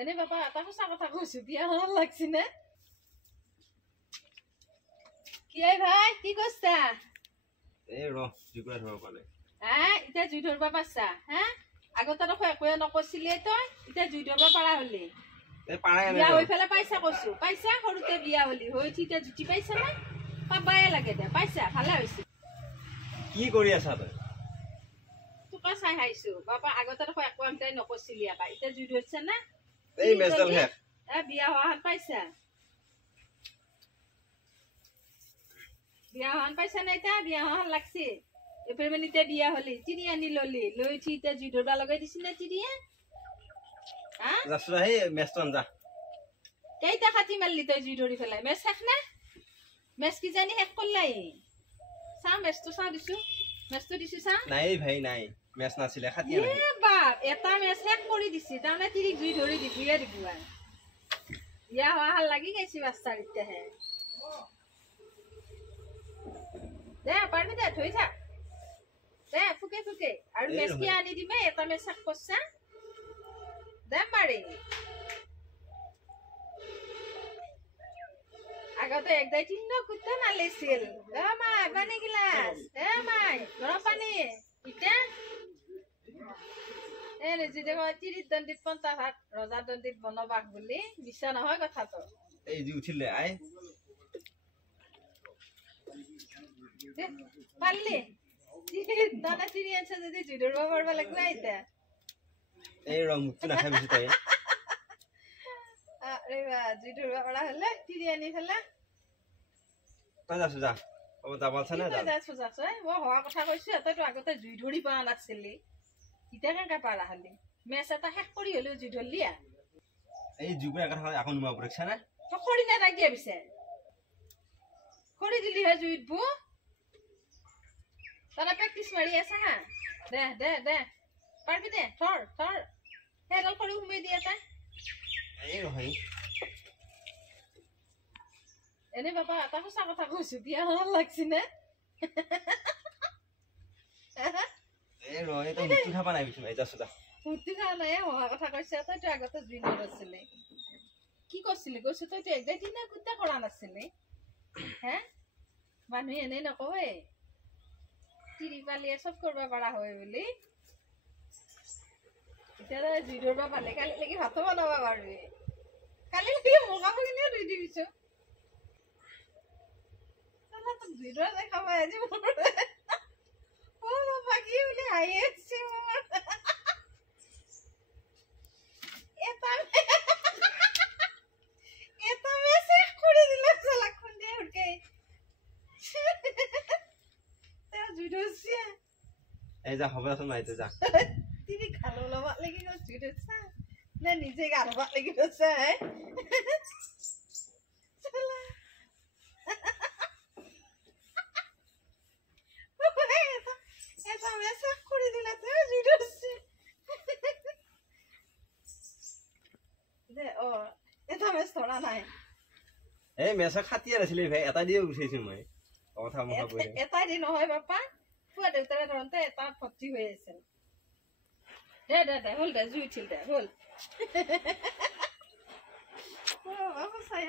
এনে বাবা এটা সঁচা কথা কৈছো বিয়া হল লাগছি নে কি ভাই কি করছা এই ৰ জুইকুৰা ধৰব পালে এতিয়া জুই ধৰবা পাৰছা আগতে তো একোৱে নকছিলি তই এতিয়া জুই ধৰবা পাৰা হলি বিয়া হৈ ফেলে পাইছা কৈছো পাইছা সৰুতে বিয়া হলি হৈ উঠি জুতি পাইছা না পাবায়ে লাগে দে পাইছা ভালে হৈছে কি কৰি আছা তই তোকা চাই হাইছো বাবা আগতে তো একো আমটাই নকছিলি আকা এতিয়া জুই ধরছে না এই মেজল হে বিয়া হওয়ান পাইছা বিয়া হওয়ান পাইছা না এটা বিয়া হওয়ান লাগছে এপরে মিনিটে বিয়া হলি চিনি আনি ললি লৈ উঠি এতিয়া জুই ধরবা লগাই দিছি না চিনিয়ে যাছো হে মেস্তন যা কেইটা খাতি মারলি তই জুই ধরি ফেলাই মেছ শেষ না মেছ কি জানি শেষ করলাই চা মেছটো চা দিছো মেছটো দিছো চা নাই ভাই নাই মেছ নাছিলে খাতি এ বাপ এটা মেছ শেষ কৰি দিছি তাৰমানে তিৰিক জুই ধৰি দিবুয়ে দিবুয়া ইয়া হোৱা হাল লাগি গৈছি বাচ্চাৰ ইতেহে দে পাৰবি দে থৈ থাক দে ফুকে ফুকে আৰু মেছ কি আনি দিমে এটা মেছ শেষ কৰছা দে মাৰি আগতে একদাই তিন্ন কুত্তা নালিছিল মাই পানী গিলাস মাই গৰম পানী ইটা ৰেজি দেখো 30 দণ্ডিত 50 ভাত ৰজা দণ্ডিত বনবাস বুলি মিছা নহয় কথাটো এই জুই উঠিলে আই পারলি দাদা চিনি আছে যদি জুই ধরবা পারবা লাগবে আইতা এই রং মুক্তি না খাই বেশি তাই আরে বা জুই ধরবা পারা হলে চিনি আনি ফেলা তা যাছো যা ও যাবালছ না যা যাছো যাছো ও হওয়া কথা কইছো তই তো আগতে জুই ধরি পাওয়া নাছিলি ইটা কেনকা পারা হলি মেছ এটা শেষ কৰি হলেও জুই ধরলি এই জুগুরা কথা এখন নুমা পড়ছে না খড়ি না লাগিয়ে বিছে খড়ি দিলি হে জুইত বু তারা প্র্যাকটিস মারি আছে হ্যাঁ দে দে দে পারবি দে থর থর হেডাল করে ঘুমে দিয়ে তা এই রহাই এনে বাবা এটা সঁচা কথা কৈছো বিয়া হল লাগছি নে এই রহাই তো মুক্তি খাবা নাই বিছু এই যাছো যা মুক্তি খাওয়া নাই হওয়া কথা কৈছে তই তো আগতে জুই নৰছিলি কি কৰছিলি কৈছো তই তো একদাই দিনা কুত্তা কৰা নাছিলি মানুহে এনেই নকয় তিৰি পালিয়ে চব করবা পারা হয় বলি এতিয়া জুই ধরবা পালে কালি লাগি ভাতো বনাবা পারবি কালি লাগি মোকামো কিনে ধুই দিবিছো জুই ধরা যাই খাবা আজি ও বাবা কি বলি হাই আসছে এটা মেসে করে দিলে সালাক্ষণ দিয়ে উঠকে এই যা হবে আসল নাইতে যা তিনি গালো লবা লাগি গো জুইছা না নিজে গালবা লাগি গছে চলা এটা মেসে করে দিলা তো জুইছে দে ও এটা মেস তোরা নাই এই মেসা খাতিয়া আছিলি ভাই এটা দিয়ে উঠাইছো মই কথা মুখা কই এটা দি নহয় বাপা পুয়া দেউতাৰে ধৰতে এটা ফটি হৈ আছে দে দে দে হল দে জুই উঠিল দে হল ও বাবা চাই